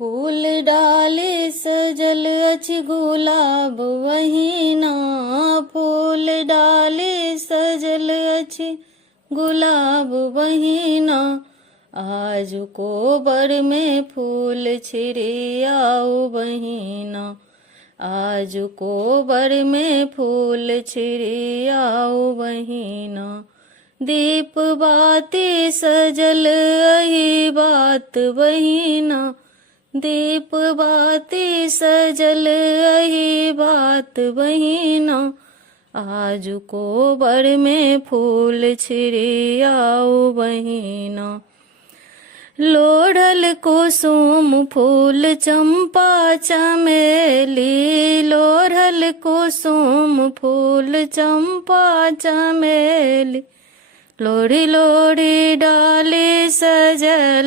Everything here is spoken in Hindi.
फूल डाले सजल अछि गुलाब वहीना, फूल डाले सजल अछि गुलाब वहीना। आज कोबर में फूल छिरे आओ बहिना, आज कोबर में फूल छिरे आओ बहिना। दीप बाती सजल अही बात बहिना, दीप बाती सजल अही बात बहिना। आज कोबर में फूल छिरे आओ बहिना। लोढ़ल कुसुम फूल चंपा चमेली, लोढ़ल कुसुम फूल चंपा चमेली। लोढ़ी लोढ़ी डाली सजल